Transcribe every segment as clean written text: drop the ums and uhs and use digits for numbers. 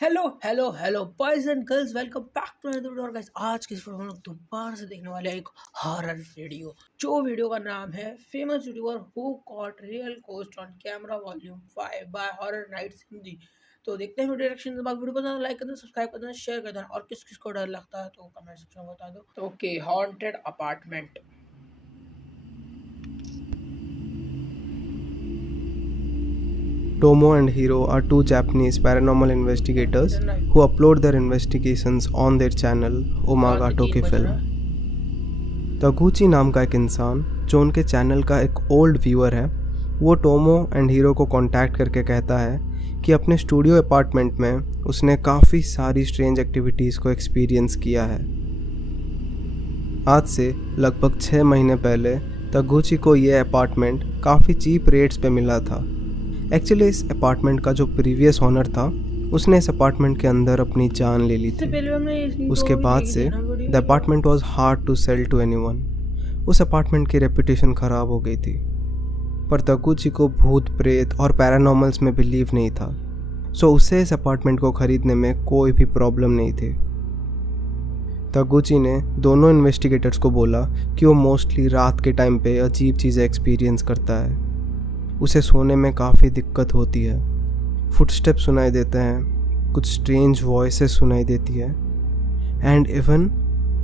Hello boys and girls, welcome back to another video. और guys, आज की इस वीडियो में हम लोग दोबारा से देखने वाले हैं एक हॉरर वीडियो। जो वीडियो का नाम है famous YouTuber who caught real ghost on camera volume 5 by Horror Nights Hindi. तो देखते हैं वीडियो डायरेक्शन के बाद। वीडियो पसंद है लाइक कर देना, सब्सक्राइब कर देना, शेयर कर देना, और किस किस को डर लगता है तो कमेंट सेक्शन में बता दो। तो okay, haunted apartment. Tomo and Hiro are two Japanese paranormal investigators who upload their investigations on their channel Omaga Toki Film. तगुची नाम का एक इंसान जो उनके चैनल का एक ओल्ड व्यूअर है, वो टोमो एंड हीरो को कांटेक्ट करके कहता है कि अपने स्टूडियो अपार्टमेंट में उसने काफ़ी सारी स्ट्रेंज एक्टिविटीज़ को एक्सपीरियंस किया है। आज से लगभग 6 महीने पहले तगुची को ये अपार्टमेंट काफ़ी चीप रेट्स पे मिला था। एक्चुअली इस अपार्टमेंट का जो प्रीवियस ओनर था उसने इस अपार्टमेंट के अंदर अपनी जान ले ली थी। उसके बाद से the apartment was hard to sell to anyone. उस अपार्टमेंट की रेपुटेशन ख़राब हो गई थी, पर तगुची को भूत प्रेत और पैरानॉर्मल्स में बिलीव नहीं था, सो उसे इस अपार्टमेंट को ख़रीदने में कोई भी प्रॉब्लम नहीं थी। तगुची ने दोनों इन्वेस्टिगेटर्स को बोला कि वो मोस्टली रात के टाइम पे अजीब चीज़ें एक्सपीरियंस करता है। उसे सोने में काफ़ी दिक्कत होती है, फुटस्टेप सुनाई देते हैं, कुछ स्ट्रेंज वॉइसेस सुनाई देती है, एंड इवन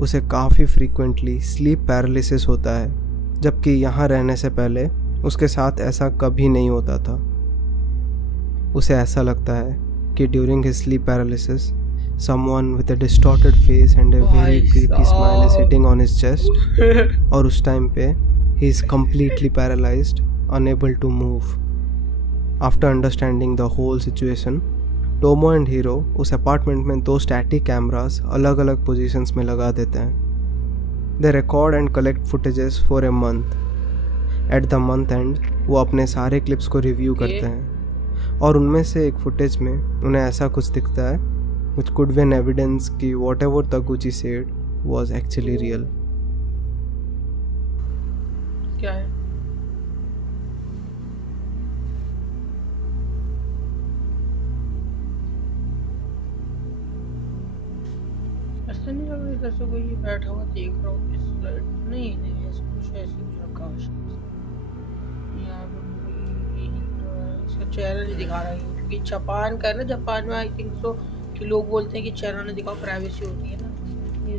उसे काफ़ी फ्रीक्वेंटली स्लीप पैरालिसिस होता है, जबकि यहाँ रहने से पहले उसके साथ ऐसा कभी नहीं होता था। उसे ऐसा लगता है कि during his sleep paralysis someone with a distorted face and a very creepy smile is sitting on his chest, और उस टाइम पे he is completely paralyzed, unable to move. After understanding the whole situation, Tomo and hero उस apartment में 2 static cameras अलग अलग positions में लगा देते हैं। They record and collect footages for a month. At the month end वो अपने सारे क्लिप्स को रिव्यू करते हैं, और उनमें से एक फुटेज में उन्हें ऐसा कुछ दिखता है which could be an evidence कि whatever Taguchi said was actually real. क्या है? ऐसा नहीं लग रहा जैसे कोई बैठा हुआ देख रहा हो इस साइड। नहीं ऐसा कुछ रखा हुआ यहाँ पे। इसका चेहरा नहीं दिखा रहा है क्योंकि जापान का है ना। जापान में आई थिंक सो कि लोग बोलते हैं कि चेहरा नहीं दिखाओ, प्राइवेसी होती है ना। ये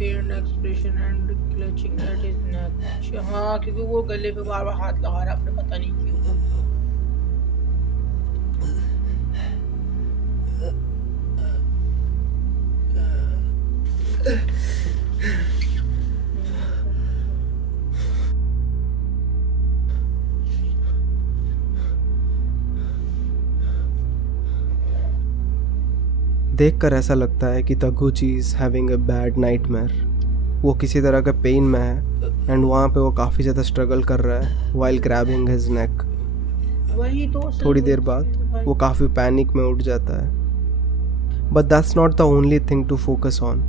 pain expression and clutching at his neck। हाँ, क्योंकि वो गले पे बार बार हाथ लगा रहा है, आपने पता नहीं क्यों। देखकर ऐसा लगता है कि Taguchi is having a bad nightmare. वो किसी तरह का पेन में है, एंड वहाँ पे वो काफ़ी ज़्यादा स्ट्रगल कर रहा है वाइल ग्रैबिंग हिज नेक। थोड़ी देर बाद वो काफ़ी पैनिक में उठ जाता है, but that's not the only thing to focus on.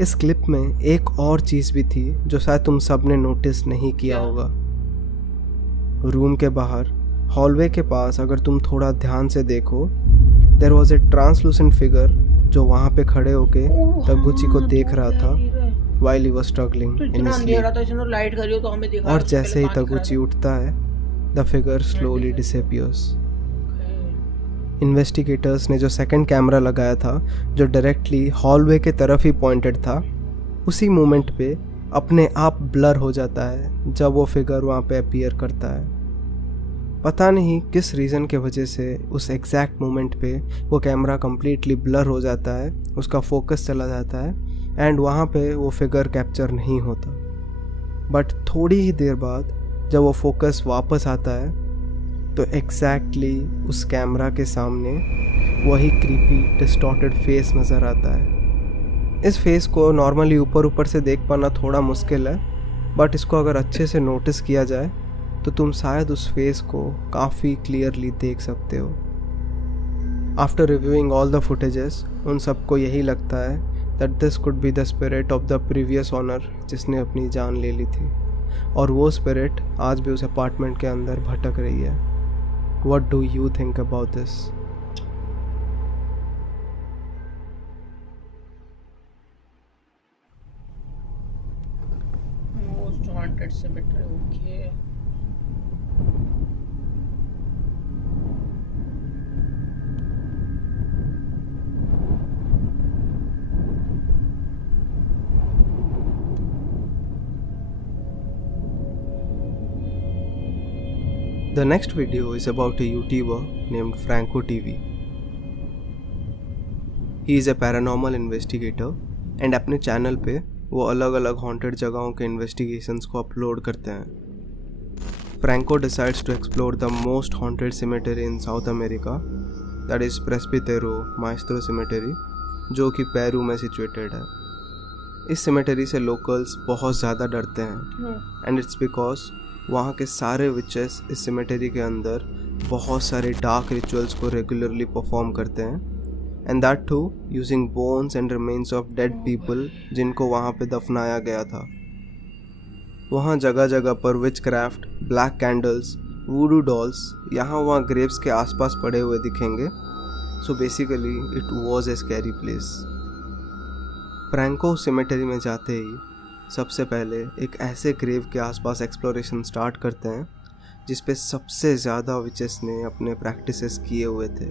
इस क्लिप में एक और चीज़ भी थी जो शायद तुम सब ने नोटिस नहीं किया होगा। रूम के बाहर हॉलवे के पास अगर तुम थोड़ा ध्यान से देखो, there was a translucent figure जो वहाँ पे खड़े होके तगुची को देख रहा था while he was struggling in his sleep. और जैसे ही तगुची उठता है, the figure slowly disappears. Investigators ने जो सेकंड कैमरा लगाया था, जो डायरेक्टली हॉलवे के तरफ ही पॉइंटेड था, उसी मोमेंट पे अपने आप ब्लर हो जाता है जब वो फिगर वहाँ पे अपीयर करता है। पता नहीं किस रीज़न के वजह से उस एग्जैक्ट मोमेंट पे वो कैमरा कम्प्लीटली ब्लर हो जाता है, उसका फोकस चला जाता है, एंड वहाँ पे वो फिगर कैप्चर नहीं होता। बट थोड़ी ही देर बाद जब वो फोकस वापस आता है, तो एग्जैक्टली उस कैमरा के सामने वही क्रीपी डिस्टॉर्टेड फेस नज़र आता है। इस फेस को नॉर्मली ऊपर से देख पाना थोड़ा मुश्किल है, बट इसको अगर अच्छे से नोटिस किया जाए तो तुम शायद उस फेस को काफ़ी क्लियरली देख सकते हो। After reviewing all the footages उन सबको यही लगता है that this could be the spirit of the previous owner जिसने अपनी जान ले ली थी, और वो स्पिरिट आज भी उस अपार्टमेंट के अंदर भटक रही है। What do you think about this? Most wanted cemetery, okay. The next video is about a YouTuber named Franco TV. He is a paranormal investigator and अपने चैनल पे वो अलग अलग हॉन्टेड जगहों के इन्वेस्टिगेशंस को अपलोड करते हैं। Franco decides to explore the most haunted cemetery in South America, that is Presbítero Maestro Cemetery, जो कि पेरू में सिचुएटेड है। इस cemetery से लोकल्स बहुत ज़्यादा डरते हैं एंड इट्स बिकॉज वहाँ के सारे विचेस इस सिमेटरी के अंदर बहुत सारे डार्क रिचुअल्स को रेगुलरली परफॉर्म करते हैं, and that too using bones and remains of dead people जिनको वहाँ पे दफनाया गया था। वहाँ जगह जगह पर witchcraft, black candles, voodoo dolls यहाँ वहाँ ग्रेव्स के आसपास पड़े हुए दिखेंगे। So basically it was a scary place. Franco cemetery में जाते ही सबसे पहले एक ऐसे ग्रेव के आसपास एक्सप्लोरेशन स्टार्ट करते हैं जिस पे सबसे ज़्यादा विचेस ने अपने प्रैक्टिसेस किए हुए थे,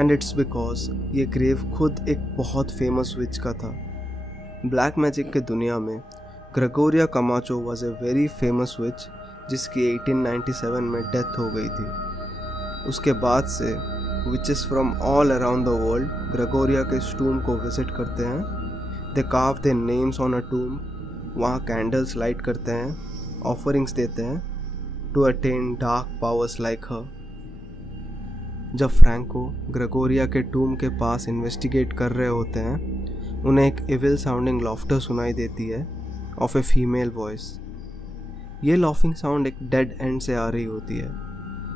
एंड इट्स बिकॉज ये ग्रेव खुद एक बहुत फेमस विच का था। ब्लैक मैजिक के दुनिया में Gregoria Camacho was a very famous witch जिसकी 1897 में डेथ हो गई थी। उसके बाद से witches from all around the world Gregoria के इस टूम को विजिट करते हैं। They carve their names on a tomb, वहाँ कैंडल्स लाइट करते हैं, ऑफरिंग्स देते हैं to attain dark powers like her. जब फ्रैंको ग्रेगोरिया के टूम के पास इन्वेस्टिगेट कर रहे होते हैं, उन्हें एक इविल साउंडिंग लॉफ्टर सुनाई देती है ऑफ ए फीमेल वॉइस। ये लॉफिंग साउंड एक डेड एंड से आ रही होती है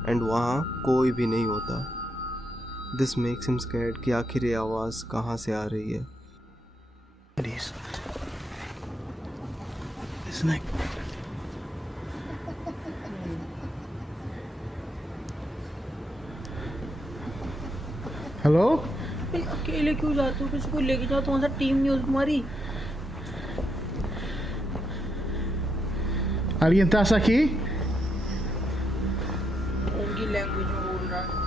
एंड वहाँ कोई भी नहीं होता। दिस मेक्स हिम स्कैर्ड कि आखिर ये आवाज़ कहाँ से आ रही है। Isn't it? Hello? अकेले क्यों जाते हो? किसी को लेके जाओ, तुम्हारा टीम नहीं हो तुम्हारी। ¿Alguien estás aquí? उनकी लैंग्वेज में बोल रहा है।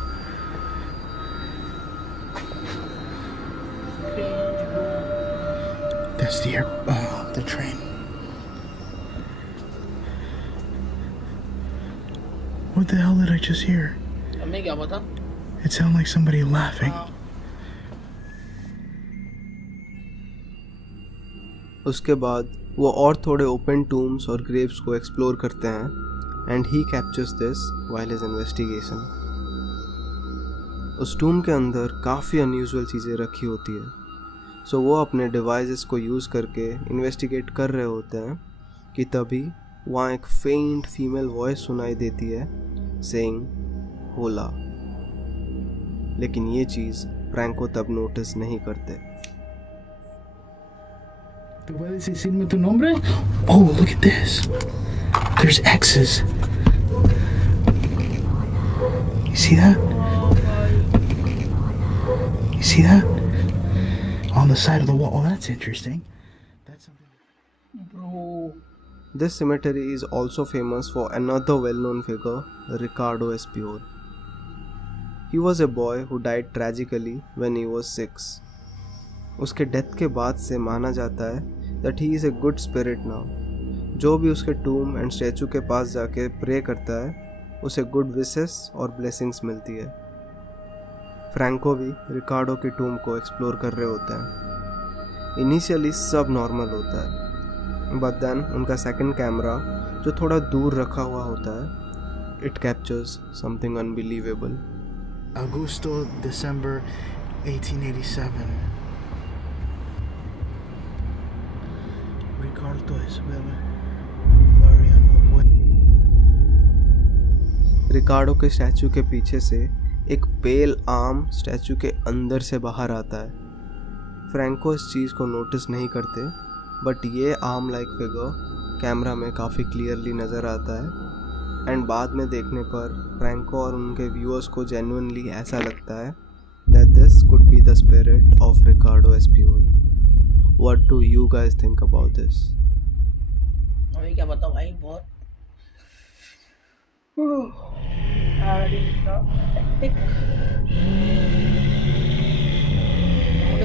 That's the train. What the hell did I just hear? हमें क्या पता? It sounded like somebody laughing. उसके बाद वो और थोड़े ओपन टूम्स और ग्रेव्स को एक्सप्लोर करते हैं and he captures this while his investigation. उस टूम के अंदर काफ़ी अनयूजुअल चीज़ें रखी होती है। सो वो अपने डिवाइसेस को यूज़ करके इन्वेस्टिगेट कर रहे होते हैं कि तभी वहाँ एक फेंट फीमेल वॉइस सुनाई देती है सेइंग होला, लेकिन ये चीज़ फ्रैंको तब नोटिस नहीं करते। ¿Tú puedes decirme tu nombre? Oh, look at this. There's X's. You see that? You see that? On the side of the wall. Oh, that's interesting. That's something. Bro. This cemetery is also famous for another well-known figure, Ricardo Espior. He was a boy who died tragically when he was 6. उसके death के बाद से माना जाता है that he is a good spirit now. जो भी उसके टूम एंड स्टैचू के पास जाके प्रे करता है उसे गुड विशेस और ब्लेसिंग्स मिलती है। फ्रैंको भी रिकार्डो के टूम को एक्सप्लोर कर रहे होते हैं। इनिशियली सब नॉर्मल होता है, बट देन उनका सेकंड कैमरा जो थोड़ा दूर रखा हुआ होता है, it captures something unbelievable. Augusto, December 1887. Ricardo Isabella Mariano. रिकार्डो के स्टैचू के पीछे से एक पेल आर्म स्टैचू के अंदर से बाहर आता है। फ्रैंको इस चीज़ को नोटिस नहीं करते, बट ये आर्म लाइक फिगर कैमरा में काफ़ी क्लियरली नज़र आता है। एंड बाद में देखने पर फ्रैंको और उनके व्यूअर्स को जेन्युइनली ऐसा लगता है that this could be the spirit of Ricardo Espion. What do you guys think about this? हमें क्या पता भाई, बहुत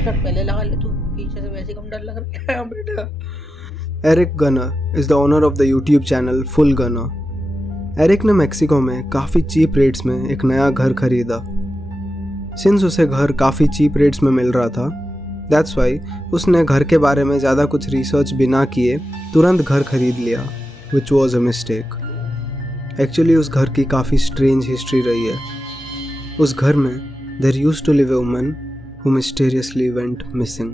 पहले लगा ले, तू पीछे से वैसे कम डर लग रहा है बेटा। Eric Gunner is the owner of the YouTube channel Full Gunner. Eric ने मेक्सिको में काफ़ी चीप रेट्स में एक नया घर खरीदा। सिंस उसे घर काफ़ी चीप रेट्स में मिल रहा था, दैट्स वाई उसने घर के बारे में ज़्यादा कुछ रिसर्च बिना किए तुरंत घर खरीद लिया, which was a mistake. Actually उस घर की काफ़ी स्ट्रेंज हिस्ट्री रही है। उस घर में there used to live a woman who mysteriously went missing.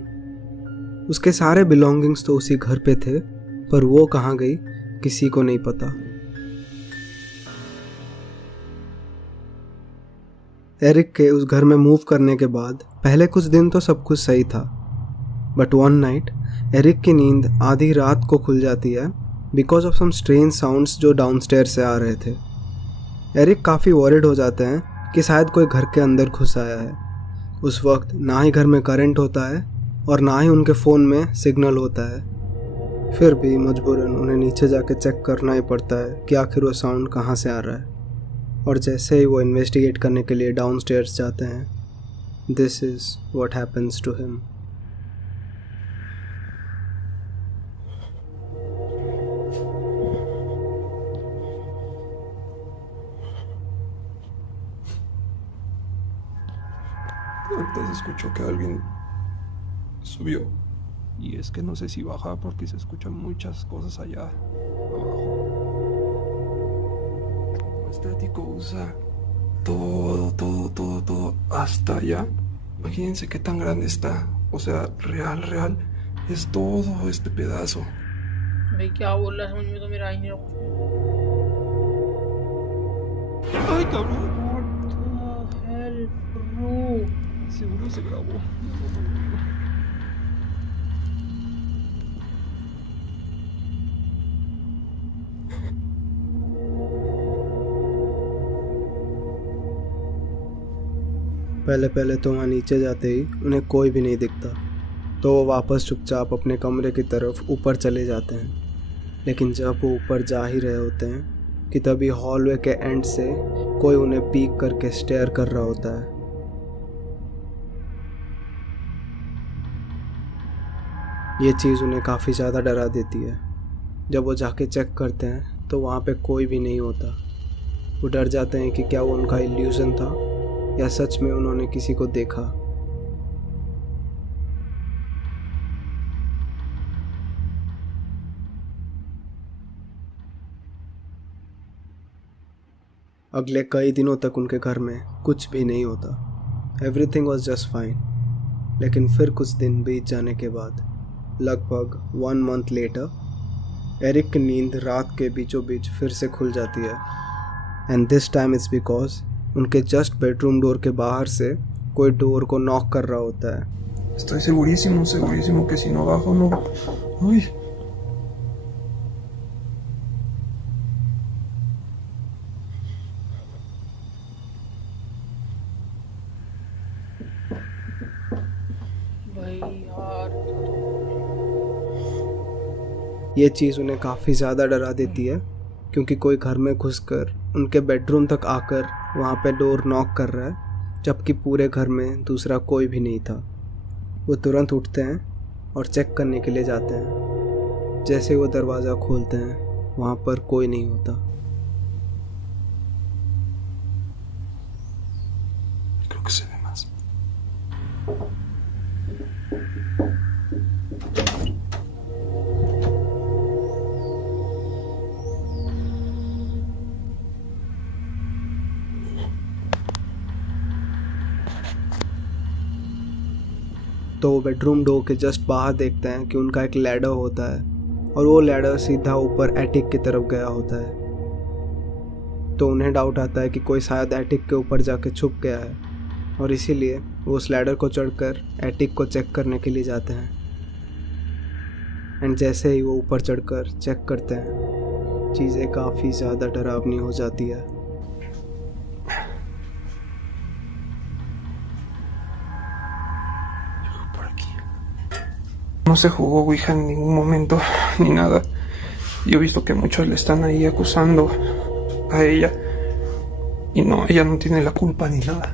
उसके सारे बिलोंगिंग्स तो उसी घर पे थे, पर वो कहाँ गई किसी को नहीं पता। एरिक के उस घर में मूव करने के बाद पहले कुछ दिन तो सब कुछ सही था, बट वन नाइट एरिक की नींद आधी रात को खुल जाती है because of some strange sounds जो डाउनस्टेयर से आ रहे थे। एरिक काफ़ी वॉरिड हो जाते हैं कि शायद कोई घर के अंदर घुस आया है। उस वक्त ना ही घर में करंट होता है और ना ही उनके फ़ोन में सिग्नल होता है। फिर भी मजबूरन उन्हें नीचे जाके चेक करना ही पड़ता है कि आखिर वो साउंड कहाँ से आ रहा है। और जैसे ही वो इन्वेस्टिगेट करने के लिए डाउनस्टेयर्स जाते हैं, this is what happens to him. Antes escucho que alguien subió. Y es que no sé si baja porque se escuchan muchas cosas allá abajo. Estético usa todo hasta allá. Imagínense qué tan grande está. O sea, real es todo este pedazo. भाई क्या बोल रहा है, समझ में तो मेरा आ ही नहीं रहा। ¡Ay, cabrón! What the hell, bro? Seguro se grabó. पहले तो वहाँ नीचे जाते ही उन्हें कोई भी नहीं दिखता, तो वो वापस चुपचाप अपने कमरे की तरफ ऊपर चले जाते हैं। लेकिन जब वो ऊपर जा ही रहे होते हैं कि तभी हॉलवे के एंड से कोई उन्हें पीक करके स्टेयर कर रहा होता है। ये चीज़ उन्हें काफ़ी ज़्यादा डरा देती है। जब वो जाके चेक करते हैं तो वहाँ पे कोई भी नहीं होता। वो डर जाते हैं कि क्या वो उनका इल्यूज़न था या सच में उन्होंने किसी को देखा। अगले कई दिनों तक उनके घर में कुछ भी नहीं होता। Everything was just fine. लेकिन फिर कुछ दिन बीत जाने के बाद, लगभग 1 मंथ लेटर, एरिक की नींद रात के बीचों बीच फिर से खुल जाती है। And this time it's because उनके जस्ट बेडरूम डोर के बाहर से कोई डोर को नॉक कर रहा होता है। Estoy segurísimo que si no bajo no... ¡Uy! भाई यार, ये चीज़ उन्हें काफ़ी ज़्यादा डरा देती है, क्योंकि कोई घर में घुसकर उनके बेडरूम तक आकर वहाँ पे डोर नॉक कर रहा है, जबकि पूरे घर में दूसरा कोई भी नहीं था। वो तुरंत उठते हैं और चेक करने के लिए जाते हैं। जैसे वो दरवाज़ा खोलते हैं, वहाँ पर कोई नहीं होता। Creo que se ve más. तो वो बेडरूम डोर के जस्ट बाहर देखते हैं कि उनका एक लैडर होता है और वो लैडर सीधा ऊपर एटिक की तरफ गया होता है। तो उन्हें डाउट आता है कि कोई शायद एटिक के ऊपर जाके छुप गया है और इसीलिए वो उस लैडर को चढ़कर एटिक को चेक करने के लिए जाते हैं। एंड जैसे ही वो ऊपर चढ़कर चेक करते हैं, चीज़ें काफ़ी ज़्यादा डरावनी हो जाती है। Por aquí. No se jugó Ouija en ningún momento, ni nada. Yo he visto que muchos le están ahí acusando a ella. Y no, ella no tiene la culpa ni nada.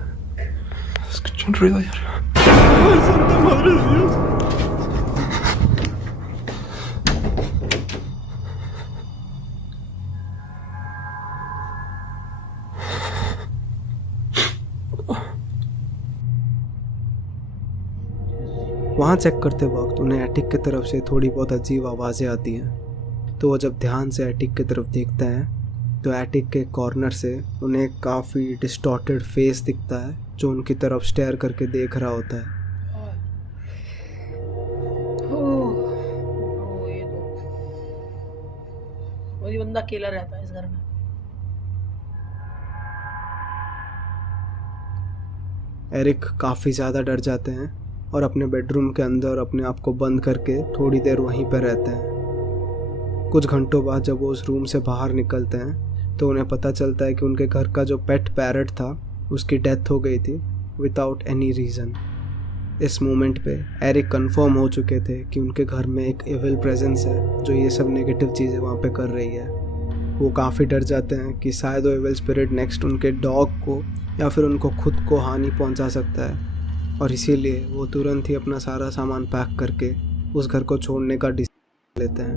Escucho un ruido allá arriba. ¡Ay, santa madre de Dios! वहाँ check करते वक्त उन्हें attic की तरफ से थोड़ी बहुत अजीब आवाज़ें आती हैं। तो वो जब ध्यान से एटिक की तरफ देखते हैं तो एटिक के कॉर्नर से उन्हें काफ़ी डिस्टॉर्टेड फेस दिखता है जो उनकी तरफ स्टेयर करके देख रहा होता है। ये तो वही बंदा अकेला रहता है इस घर में। एरिक काफ़ी ज़्यादा डर जाते हैं और अपने बेडरूम के अंदर अपने आप को बंद करके थोड़ी देर वहीं पर रहते हैं। कुछ घंटों बाद जब वो उस रूम से बाहर निकलते हैं तो उन्हें पता चलता है कि उनके घर का जो पेट पैरट था उसकी डेथ हो गई थी विदाउट एनी रीज़न। इस मोमेंट पे एरिक कंफर्म हो चुके थे कि उनके घर में एक इविल प्रेजेंस है जो ये सब नेगेटिव चीज़ें वहाँ पे कर रही है। वो काफ़ी डर जाते हैं कि शायद वो इविल स्पिरिट नेक्स्ट उनके डॉग को या फिर उनको खुद को हानि पहुँचा सकता है और इसीलिए वो तुरंत ही अपना सारा सामान पैक करके उस घर को छोड़ने का डिसीजन लेते हैं।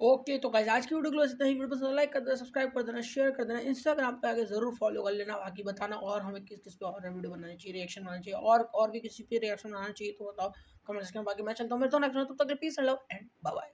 ओके तो गाइस आज की वीडियो के लिए इतना ही। वीडियो पसंद लाइक कर देना, सब्सक्राइब कर देना, शेयर कर देना, इंस्टाग्राम पे आके जरूर फॉलो कर लेना। बाकी बताना और हमें किस किस पे और वीडियो बनानी चाहिए, रिएक्शन बनाना चाहिए और भी किसी पे रिएक्शन बनाना चाहिए तो बताओ कमेंट सेक्शन में। बाकी मैं चलता हूँ, मेरे तो नेक्स्ट तब तक peace and love and bye bye.